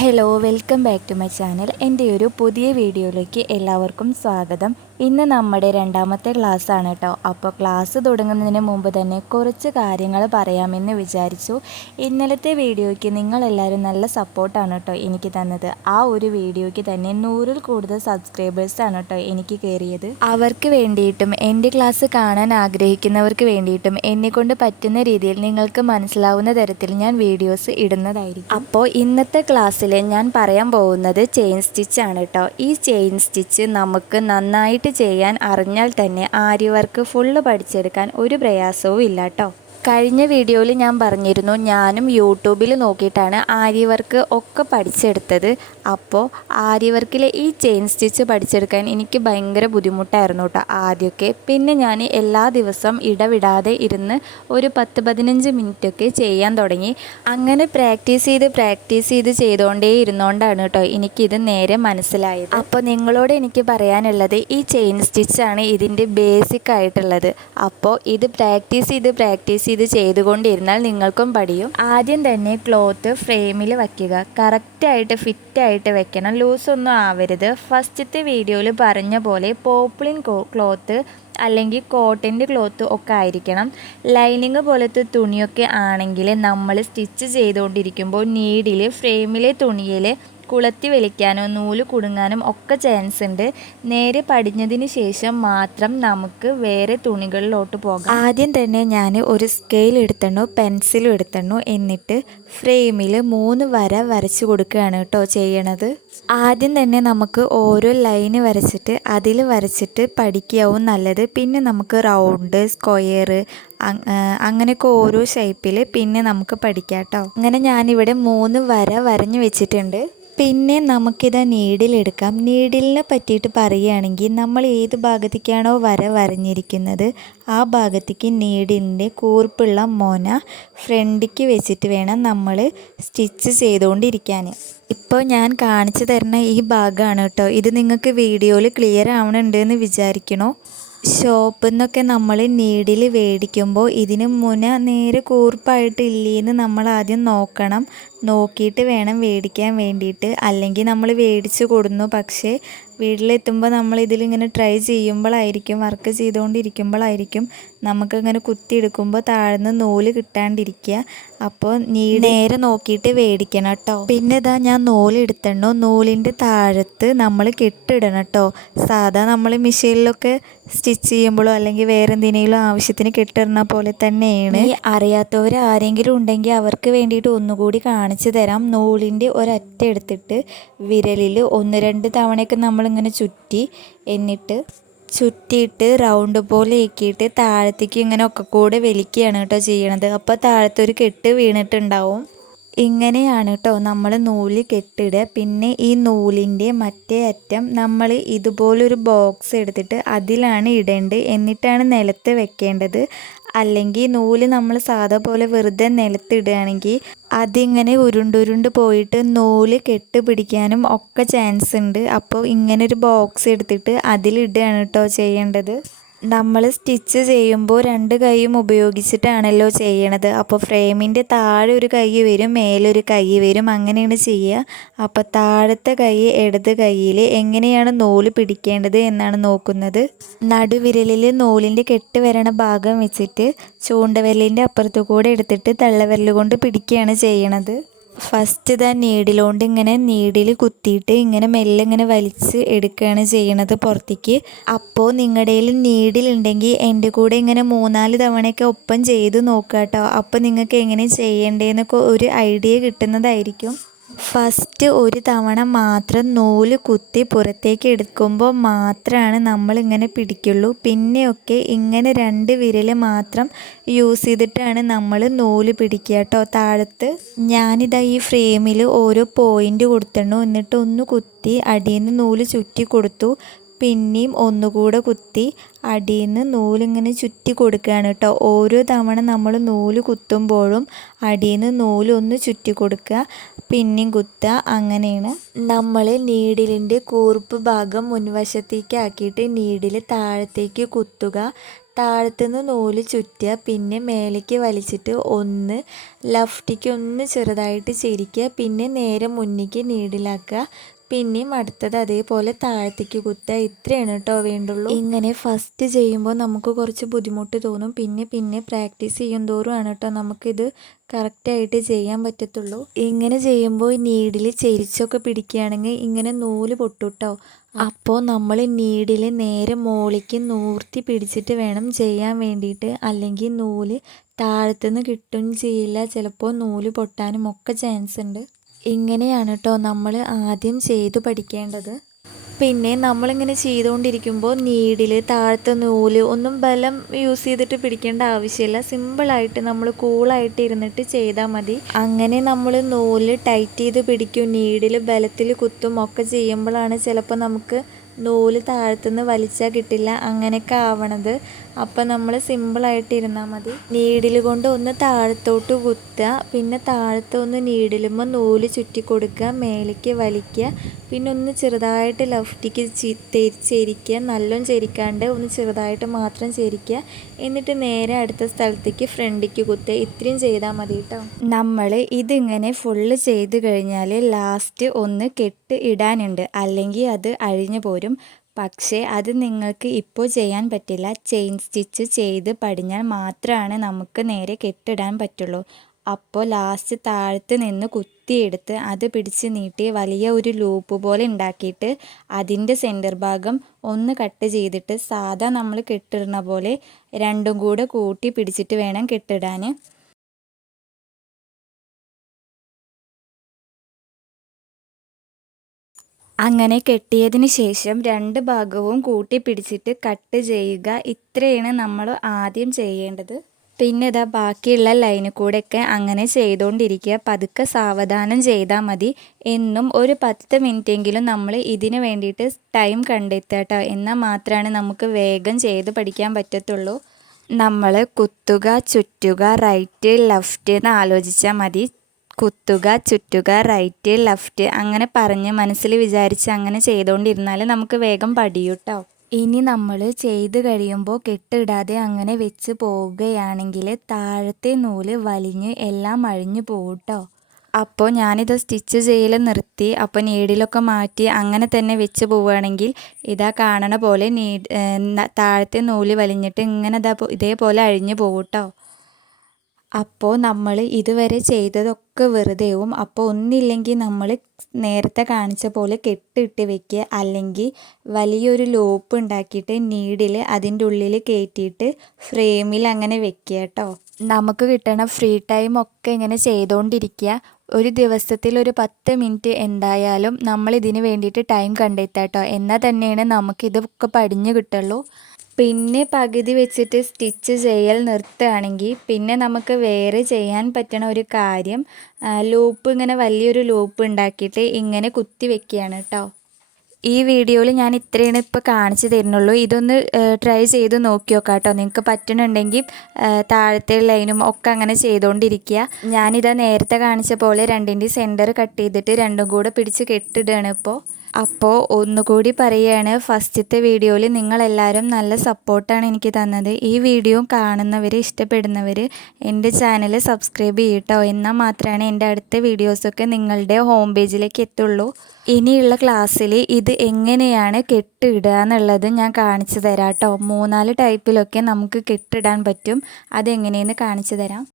Hello welcome back to my channel. എൻ്റെ ഒരു പുതിയ വീഡിയോയിലേക്ക് എല്ലാവർക്കും സ്വാഗതം. ഇന്ന് നമ്മുടെ രണ്ടാമത്തെ ക്ലാസ് ആണ് കേട്ടോ. അപ്പോൾ ക്ലാസ് തുടങ്ങുന്നതിന് മുമ്പ് തന്നെ കുറച്ച് കാര്യങ്ങൾ പറയാമെന്ന് വിചാരിച്ചു. ഇന്നലത്തെ വീഡിയോയ്ക്ക് നിങ്ങളെല്ലാവരും നല്ല സപ്പോർട്ടാണ് കേട്ടോ എനിക്ക് തന്നത്. ആ ഒരു വീഡിയോയ്ക്ക് തന്നെ 100-ൽ കൂടുതൽ സബ്സ്ക്രൈബേഴ്സാണ് കേട്ടോ എനിക്ക് കയറിയത്. അവർക്ക് വേണ്ടിയിട്ടും എൻ്റെ ക്ലാസ് കാണാൻ ആഗ്രഹിക്കുന്നവർക്ക് വേണ്ടിയിട്ടും എന്നെക്കൊണ്ട് പറ്റുന്ന രീതിയിൽ നിങ്ങൾക്ക് മനസ്സിലാവുന്ന തരത്തിൽ ഞാൻ വീഡിയോസ് ഇടുന്നതായിരിക്കും. അപ്പോൾ ഇന്നത്തെ ക്ലാസ്സിൽ ഞാൻ പറയാൻ പോകുന്നത് ചെയിൻ സ്റ്റിച്ച് ആണ് കേട്ടോ. ഈ ചെയിൻ സ്റ്റിച്ച് നമുക്ക് നന്നായിട്ട് ചെയ്യാൻ അറിഞ്ഞാൽ തന്നെ ആരി വർക്ക് ഫുള്ള് പഠിച്ചെടുക്കാൻ ഒരു പ്രയാസവും ഇല്ല കേട്ടോ. കഴിഞ്ഞ വീഡിയോയിൽ ഞാൻ പറഞ്ഞിരുന്നു ഞാനും യൂട്യൂബിൽ നോക്കിയിട്ടാണ് ആരി വർക്ക് ഒക്കെ പഠിച്ചെടുത്തത്. അപ്പോൾ ആരി വർക്കിലെ ഈ ചെയിൻ സ്റ്റിച്ച് പഠിച്ചെടുക്കാൻ എനിക്ക് ഭയങ്കര ബുദ്ധിമുട്ടായിരുന്നു കേട്ടോ ആദ്യമൊക്കെ. പിന്നെ ഞാൻ എല്ലാ ദിവസവും ഇടവിടാതെ ഇരുന്ന് ഒരു 10-15 മിനിറ്റൊക്കെ ചെയ്യാൻ തുടങ്ങി. അങ്ങനെ പ്രാക്ടീസ് ചെയ്ത് ചെയ്തുകൊണ്ടേ ഇരുന്നുകൊണ്ടാണ് കേട്ടോ എനിക്കിത് നേരെ മനസ്സിലായത്. അപ്പോൾ നിങ്ങളോട് എനിക്ക് പറയാനുള്ളത് ഈ ചെയിൻ സ്റ്റിച്ചാണ് ഇതിൻ്റെ ബേസിക് ആയിട്ടുള്ളത്. അപ്പോൾ ഇത് പ്രാക്ടീസ് ചെയ്ത് ചെയ്തുകൊണ്ടിരുന്നാൽ നിങ്ങൾക്കും പഠിയും. ആദ്യം തന്നെ ക്ലോത്ത് ഫ്രെയിമിൽ വയ്ക്കുക. കറക്റ്റായിട്ട് ഫിറ്റായിട്ട് വെക്കണം, ലൂസൊന്നും ആവരുത്. ഫസ്റ്റത്തെ വീഡിയോയിൽ പറഞ്ഞ പോലെ പോപ്ലിൻ ക്ലോത്ത് അല്ലെങ്കിൽ കോട്ടൻ്റെ ക്ലോത്ത് ഒക്കെ ആയിരിക്കണം. ലൈനിങ് പോലത്തെ തുണിയൊക്കെ ആണെങ്കിൽ നമ്മൾ സ്റ്റിച്ച് ചെയ്തുകൊണ്ടിരിക്കുമ്പോൾ നീഡിൽ ഫ്രെയിമിലെ തുണിയിൽ കുളത്തി വലിക്കാനോ നൂല് കുടുങ്ങാനും ഒക്കെ ചാൻസ് ഉണ്ട്. നേരെ പഠിഞ്ഞതിന് ശേഷം മാത്രം നമുക്ക് വേറെ തുണികളിലോട്ട് പോകാം. ആദ്യം തന്നെ ഞാൻ ഒരു സ്കെയിൽ എടുത്തണു, പെൻസിലും എടുത്തണു. എന്നിട്ട് ഫ്രെയിമിൽ 3 വര വരച്ചു കൊടുക്കുകയാണ് കേട്ടോ ചെയ്യണത്. ആദ്യം തന്നെ നമുക്ക് ഓരോ ലൈന് വരച്ചിട്ട് അതിൽ വരച്ചിട്ട് പഠിക്കാവും നല്ലത്. പിന്നെ നമുക്ക് റൗണ്ട്, സ്ക്വയർ അങ്ങനെയൊക്കെ ഓരോ ഷേപ്പിൽ പിന്നെ നമുക്ക് പഠിക്കാം കേട്ടോ. അങ്ങനെ ഞാനിവിടെ 3 വര വരഞ്ഞു വെച്ചിട്ടുണ്ട്. പിന്നെ നമുക്കിത് നീഡിലെടുക്കാം. നീഡിലിനെ പറ്റിയിട്ട് പറയുകയാണെങ്കിൽ നമ്മൾ ഏത് ഭാഗത്തേക്കാണോ വര വരഞ്ഞിരിക്കുന്നത് ആ ഭാഗത്തേക്ക് നീഡിലിൻ്റെ കൂർപ്പുള്ള മൊന ഫ്രണ്ടിക്ക് വെച്ചിട്ട് വേണം നമ്മൾ സ്റ്റിച്ച് ചെയ്തുകൊണ്ടിരിക്കാൻ. ഇപ്പോൾ ഞാൻ കാണിച്ചു തരുന്ന ഈ ഭാഗമാണ് കേട്ടോ. ഇത് നിങ്ങൾക്ക് വീഡിയോയിൽ ക്ലിയർ ആവണുണ്ടെന്ന് വിചാരിക്കണോ. ഷോപ്പിൽ നിന്നൊക്കെ നമ്മൾ നീഡിൽ മേടിക്കുമ്പോൾ ഇതിന് മുന നേരെ കൂർപ്പായിട്ടില്ലേന്ന് നമ്മൾ ആദ്യം നോക്കണം. നോക്കിയിട്ട് വേണം മേടിക്കാൻ വേണ്ടിയിട്ട്. അല്ലെങ്കിൽ നമ്മൾ മേടിച്ച് കൊടുന്നു, പക്ഷേ വീട്ടിലെത്തുമ്പോൾ നമ്മൾ ഇതിലിങ്ങനെ ട്രൈ ചെയ്യുമ്പോഴായിരിക്കും, വർക്ക് ചെയ്തുകൊണ്ടിരിക്കുമ്പോഴായിരിക്കും നമുക്കങ്ങനെ കുത്തിയെടുക്കുമ്പോൾ താഴ്ന്ന് നൂല് കിട്ടാണ്ടിരിക്കുക. അപ്പോൾ നേരെ നോക്കിയിട്ട് മേടിക്കണം കേട്ടോ. പിന്നെ ഇതാ ഞാൻ നൂലെടുത്തണോ. നൂലിൻ്റെ താഴത്ത് നമ്മൾ കെട്ടിടണം കേട്ടോ. സാധാ നമ്മൾ മെഷീനിലൊക്കെ സ്റ്റിച്ച് ചെയ്യുമ്പോഴോ അല്ലെങ്കിൽ വേറെ എന്തിനേലും ആവശ്യത്തിന് കെട്ടിടുന്ന പോലെ തന്നെയാണ്. ഈ അറിയാത്തവർ ആരെങ്കിലും ഉണ്ടെങ്കിൽ അവർക്ക് വേണ്ടിയിട്ട് ഒന്നുകൂടി കാണിച്ചു തരാം. നൂലിൻ്റെ ഒരറ്റ എടുത്തിട്ട് വിരലിൽ 1-2 തവണയൊക്കെ നമ്മളിങ്ങനെ ചുറ്റി, എന്നിട്ട് ചുറ്റിയിട്ട് റൗണ്ട് പോലെ ആക്കിയിട്ട് താഴത്തേക്ക് ഇങ്ങനെ ഒക്കെ കൂടെ വലിക്കുകയാണ് കേട്ടോ ചെയ്യണത്. അപ്പോൾ താഴത്തൊരു കെട്ട് വീണിട്ടുണ്ടാവും. ഇങ്ങനെയാണ് കേട്ടോ നമ്മൾ നൂല് കെട്ടിടുക. പിന്നെ ഈ നൂലിൻ്റെ മറ്റേ അറ്റം നമ്മൾ ഇതുപോലൊരു ബോക്സ് എടുത്തിട്ട് അതിലാണ് ഇടേണ്ടത്. എന്നിട്ടാണ് നിലത്ത് വെക്കേണ്ടത്. അല്ലെങ്കിൽ നൂല് നമ്മൾ സാധാ പോലെ വെറുതെ നിലത്തിടുകയാണെങ്കിൽ അതിങ്ങനെ ഉരുണ്ടുരുണ്ട് പോയിട്ട് നൂല് കെട്ട് പിടിക്കാനും ഒക്കെ ചാൻസ് ഉണ്ട്. അപ്പോൾ ഇങ്ങനൊരു ബോക്സ് എടുത്തിട്ട് അതിലിടുകയാണ് കേട്ടോ ചെയ്യേണ്ടത്. നമ്മൾ സ്റ്റിച്ച് ചെയ്യുമ്പോൾ 2 കൈയും ഉപയോഗിച്ചിട്ടാണല്ലോ ചെയ്യണത്. അപ്പോൾ ഫ്രെയിമിൻ്റെ താഴെ ഒരു കൈ വരും, മേലൊരു കൈ വരും, അങ്ങനെയാണ് ചെയ്യുക. അപ്പോൾ താഴത്തെ കൈ ഇടത് കൈയിൽ എങ്ങനെയാണ് നൂല് പിടിക്കേണ്ടത് എന്നാണ് നോക്കുന്നത്. നടുവിരലിൽ നൂലിൻ്റെ കെട്ട് വരണ ഭാഗം വെച്ചിട്ട് ചൂണ്ടവിരലിൻ്റെ അപ്പുറത്തു കൂടെ എടുത്തിട്ട് തള്ളവിരൽ കൊണ്ട് പിടിക്കുകയാണ് ചെയ്യണത്. ഫസ്റ്റ് നീഡിലുകൊണ്ട് ഇങ്ങനെ നീഡിൽ കുത്തിയിട്ട് ഇങ്ങനെ മെല്ലെ ഇങ്ങനെ വലിച്ച് എടുക്കുകയാണ് ചെയ്യണത് പുറത്തേക്ക്. അപ്പോൾ നിങ്ങളുടെ കയ്യിൽ നീഡിലുണ്ടെങ്കിൽ എൻ്റെ കൂടെ ഇങ്ങനെ 3-4 തവണയൊക്കെ ഒപ്പം ചെയ്ത് നോക്കുക കേട്ടോ. അപ്പോൾ നിങ്ങൾക്ക് എങ്ങനെ ചെയ്യേണ്ടതെന്നൊക്കെ ഒരു ഐഡിയ കിട്ടുന്നതായിരിക്കും. ഫസ്റ്റ് ഒരു തവണ മാത്രം നൂല് കുത്തി പുറത്തേക്ക് എടുക്കുമ്പോൾ മാത്രമാണ് നമ്മളിങ്ങനെ പിടിക്കുള്ളൂ. പിന്നെയൊക്കെ ഇങ്ങനെ 2 വിരൽ മാത്രം യൂസ് ചെയ്തിട്ടാണ് നമ്മൾ നൂല് പിടിക്കുക കേട്ടോ താഴത്ത്. ഞാനിതാ ഈ ഫ്രെയിമിൽ ഓരോ പോയിൻ്റ് കൊടുത്തിട്ടു. എന്നിട്ട് ഒന്ന് കുത്തി അടിയിൽ നിന്ന് നൂല് ചുറ്റി കൊടുത്തു. പിന്നെയും ഒന്നുകൂടെ കുത്തി അടിയിൽ നിന്ന് നൂലിങ്ങനെ ചുറ്റി കൊടുക്കുകയാണ് കേട്ടോ. ഓരോ തവണ നമ്മൾ നൂല് കുത്തുമ്പോഴും അടിയിൽ നിന്ന് നൂലൊന്ന് ചുറ്റി കൊടുക്കുക, പിന്നെയും കുത്തുക. അങ്ങനെയാണ് നമ്മൾ നീഡിലിൻ്റെ കൂർപ്പ് ഭാഗം മുൻവശത്തേക്ക് ആക്കിയിട്ട് നീഡിൽ താഴത്തേക്ക് കുത്തുക. താഴത്തുനിന്ന് നൂല് ചുറ്റുക, പിന്നെ മേലേക്ക് വലിച്ചിട്ട് ഒന്ന് ലെഫ്റ്റിക്ക് ഒന്ന് ചെറുതായിട്ട് ചെരിക്കുക, പിന്നെ നേരെ മുന്നിലേക്ക് നീഡിലാക്കുക, പിന്നെയും അടുത്തത് അതേപോലെ താഴത്തേക്ക് കുത്തുക. ഇത്രയാണ് കേട്ടോ വേണ്ടുള്ളൂ. ഇങ്ങനെ ഫസ്റ്റ് ചെയ്യുമ്പോൾ നമുക്ക് കുറച്ച് ബുദ്ധിമുട്ട് തോന്നും, പിന്നെ പ്രാക്ടീസ് ചെയ്യും തോറുമാണ് കേട്ടോ നമുക്കിത് കറക്റ്റായിട്ട് ചെയ്യാൻ പറ്റത്തുള്ളൂ. ഇങ്ങനെ ചെയ്യുമ്പോൾ നീഡിൽ ചെരിച്ചൊക്കെ പിടിക്കുകയാണെങ്കിൽ ഇങ്ങനെ നൂല് പൊട്ടുട്ടോ. അപ്പോൾ നമ്മൾ നീഡിൽ നേരെ മോളിക്ക് നൂർത്തി പിടിച്ചിട്ട് വേണം ചെയ്യാൻ വേണ്ടിയിട്ട്, അല്ലെങ്കിൽ നൂല് താഴത്തുനിന്ന് കിട്ടുകയും ചെയ്യില്ല, ചിലപ്പോൾ നൂല് പൊട്ടാനും ഒക്കെ ചാൻസ് ഉണ്ട്. ഇങ്ങനെയാണ് കേട്ടോ നമ്മൾ ആദ്യം ചെയ്തു പഠിക്കേണ്ടത്. പിന്നെ നമ്മളിങ്ങനെ ചെയ്തുകൊണ്ടിരിക്കുമ്പോൾ നീഡിൽ താഴത്തെ നൂല് ഒന്നും ബലം യൂസ് ചെയ്തിട്ട് പിടിക്കേണ്ട ആവശ്യമില്ല. സിമ്പിളായിട്ട് നമ്മൾ കൂളായിട്ട് ഇരുന്നിട്ട് ചെയ്താൽ മതി. അങ്ങനെ നമ്മൾ നൂല് ടൈറ്റ് ചെയ്ത് പിടിക്കും, നീഡിൽ ബലത്തിൽ കുത്തും ഒക്കെ ചെയ്യുമ്പോഴാണ് ചിലപ്പോൾ നമുക്ക് നൂല് താഴത്തുനിന്ന് വലിച്ചാൽ കിട്ടില്ല, അങ്ങനെയൊക്കെ ആവണത്. അപ്പം നമ്മൾ സിമ്പിളായിട്ട് ഇരുന്നാൽ മതി. നീഡിൽ കൊണ്ട് ഒന്ന് താഴത്തോട്ട് കുത്തുക, പിന്നെ താഴത്ത് ഒന്ന് നീഡിലുമ്പോൾ നൂല് ചുറ്റി കൊടുക്കുക, മേലേക്ക് വലിക്കുക, പിന്നെ ഒന്ന് ചെറുതായിട്ട് ലെഫ്റ്റിക്ക് ചെരിക്കുക, നല്ലോണം ചെരിക്കാണ്ട് ഒന്ന് ചെറുതായിട്ട് മാത്രം ചെരിക്കുക, എന്നിട്ട് നേരെ അടുത്ത സ്ഥലത്തേക്ക് ഫ്രണ്ടിക്ക് കുത്തുക. ഇത്രയും ചെയ്താൽ മതി കേട്ടോ. നമ്മൾ ഇതിങ്ങനെ ഫുള്ള് ചെയ്ത് കഴിഞ്ഞാൽ ലാസ്റ്റ് ഒന്ന് കെട്ട് ഇടാനുണ്ട്, അല്ലെങ്കിൽ അത് അഴിഞ്ഞു പോരും. പക്ഷേ അത് നിങ്ങൾക്ക് ഇപ്പോൾ ചെയ്യാൻ പറ്റില്ല. ചെയിൻ സ്റ്റിച്ച് ചെയ്ത് പടിഞ്ഞാൽ മാത്രമാണ് നമുക്ക് നേരെ കെട്ടിടാൻ പറ്റുള്ളൂ. അപ്പോൾ ലാസ്റ്റ് താഴത്ത് നിന്ന് കുത്തിയെടുത്ത് അത് പിടിച്ച് നീട്ടി വലിയ ഒരു ലൂപ്പ് പോലെ ഉണ്ടാക്കിയിട്ട് അതിൻ്റെ സെൻറ്റർ ഭാഗം ഒന്ന് കട്ട് ചെയ്തിട്ട് സാധാ നമ്മൾ കെട്ടിടുന്ന പോലെ രണ്ടും കൂടെ കൂട്ടി പിടിച്ചിട്ട് വേണം കെട്ടിടാൻ. അങ്ങനെ കെട്ടിയതിന് ശേഷം രണ്ട് ഭാഗവും കൂട്ടി പിടിച്ചിട്ട് കട്ട് ചെയ്യുക. ഇത്രയാണ് നമ്മൾ ആദ്യം ചെയ്യേണ്ടത്. പിന്നെ ഇതാ ബാക്കിയുള്ള ലൈനിൽ കൂടെയൊക്കെ അങ്ങനെ ചെയ്തുകൊണ്ടിരിക്കുക. പതുക്കെ സാവധാനം ചെയ്താൽ മതി. എന്നും ഒരു 10 മിനിറ്റെങ്കിലും നമ്മൾ ഇതിന് വേണ്ടിയിട്ട് ടൈം കണ്ടെത്തുക കേട്ടോ. എന്നാൽ മാത്രമാണ് നമുക്ക് വേഗം ചെയ്ത് പഠിക്കാൻ പറ്റത്തുള്ളൂ. നമ്മൾ കുത്തുക, ചുറ്റുക, റൈറ്റ് ലെഫ്റ്റ് എന്ന് ആലോചിച്ചാൽ മതി. കുത്തുക, ചുറ്റുക, റൈറ്റ് ലെഫ്റ്റ് അങ്ങനെ പറഞ്ഞ് മനസ്സിൽ വിചാരിച്ച് അങ്ങനെ ചെയ്തുകൊണ്ടിരുന്നാൽ നമുക്ക് വേഗം പഠിയും കേട്ടോ. ഇനി നമ്മൾ ചെയ്ത് കഴിയുമ്പോൾ കെട്ടിടാതെ അങ്ങനെ വെച്ച് പോവുകയാണെങ്കിൽ താഴത്തെ നൂല് വലിഞ്ഞ് എല്ലാം അഴിഞ്ഞു പോകും കേട്ടോ. അപ്പോൾ ഞാനിത് സ്റ്റിച്ച് ചെയ്യൽ നിർത്തി. അപ്പോൾ നീഡിലൊക്കെ മാറ്റി അങ്ങനെ തന്നെ വെച്ച് പോവുകയാണെങ്കിൽ ഇതാ കാണണ പോലെ താഴത്തെ നൂല് വലിഞ്ഞിട്ട് ഇങ്ങനെ ഇതേപോലെ അഴിഞ്ഞു പോകും കേട്ടോ. അപ്പോൾ നമ്മൾ ഇതുവരെ ചെയ്തതൊക്കെ വെറുതെയാവും. അപ്പോൾ ഒന്നില്ലെങ്കിൽ നമ്മൾ നേരത്തെ കാണിച്ച പോലെ കെട്ടിട്ട് വെക്കുക, അല്ലെങ്കിൽ വലിയൊരു ലോപ്പ് ഉണ്ടാക്കിയിട്ട് നീഡിൽ അതിൻ്റെ ഉള്ളിൽ കയറ്റിയിട്ട് ഫ്രെയിമിൽ അങ്ങനെ വെക്കുക കേട്ടോ. നമുക്ക് കിട്ടണ ഫ്രീ ടൈം ഒക്കെ ഇങ്ങനെ ചെയ്തുകൊണ്ടിരിക്കുക. ഒരു ദിവസത്തിൽ ഒരു 10 മിനിറ്റ് എന്തായാലും നമ്മൾ ഇതിന് വേണ്ടിയിട്ട് ടൈം കണ്ടെത്തുക കേട്ടോ. എന്നാൽ തന്നെയാണ് നമുക്കിതൊക്കെ പഠിഞ്ഞു കിട്ടുള്ളൂ. പിന്നെ പകുതി വെച്ചിട്ട് സ്റ്റിച്ച് ചെയ്യൽ നിർത്തുകയാണെങ്കിൽ പിന്നെ നമുക്ക് വേറെ ചെയ്യാൻ പറ്റണ ഒരു കാര്യം ലൂപ്പ് ഇങ്ങനെ വലിയൊരു ലൂപ്പ് ഉണ്ടാക്കിയിട്ട് ഇങ്ങനെ കുത്തി വെക്കുകയാണ് കേട്ടോ. ഈ വീഡിയോയിൽ ഞാൻ ഇത്രയാണ് ഇപ്പോൾ കാണിച്ചു തരുന്നുള്ളൂ. ഇതൊന്ന് ട്രൈ ചെയ്ത് നോക്കി നോക്കാം കേട്ടോ. നിങ്ങൾക്ക് പറ്റുന്നുണ്ടെങ്കിൽ താഴത്തെ ലൈനും ഒക്കെ അങ്ങനെ ചെയ്തുകൊണ്ടിരിക്കുക. ഞാനിതാ നേരത്തെ കാണിച്ച പോലെ രണ്ടിൻ്റെ സെൻറ്റർ കട്ട് ചെയ്തിട്ട് രണ്ടും കൂടെ പിടിച്ച് കെട്ടിടുകയാണ് ഇപ്പോൾ. അപ്പോൾ ഒന്നുകൂടി പറയുകയാണ്, ഫസ്റ്റത്തെ വീഡിയോയിൽ നിങ്ങളെല്ലാവരും നല്ല സപ്പോർട്ടാണ് എനിക്ക് തന്നത്. ഈ വീഡിയോ കാണുന്നവർ, ഇഷ്ടപ്പെടുന്നവർ എൻ്റെ ചാനൽ സബ്സ്ക്രൈബ് ചെയ്യട്ടോ. എന്നാൽ മാത്രമാണ് എൻ്റെ അടുത്ത വീഡിയോസൊക്കെ നിങ്ങളുടെ ഹോം പേജിലേക്ക് എത്തുള്ളൂ. ഇനിയുള്ള ക്ലാസ്സിൽ ഇത് എങ്ങനെയാണ് കെട്ടിടുക എന്നുള്ളത് ഞാൻ കാണിച്ചു തരാം കേട്ടോ. 3-4 ടൈപ്പിലൊക്കെ നമുക്ക് കെട്ടിടാൻ പറ്റും. അതെങ്ങനെയെന്ന് കാണിച്ചു തരാം.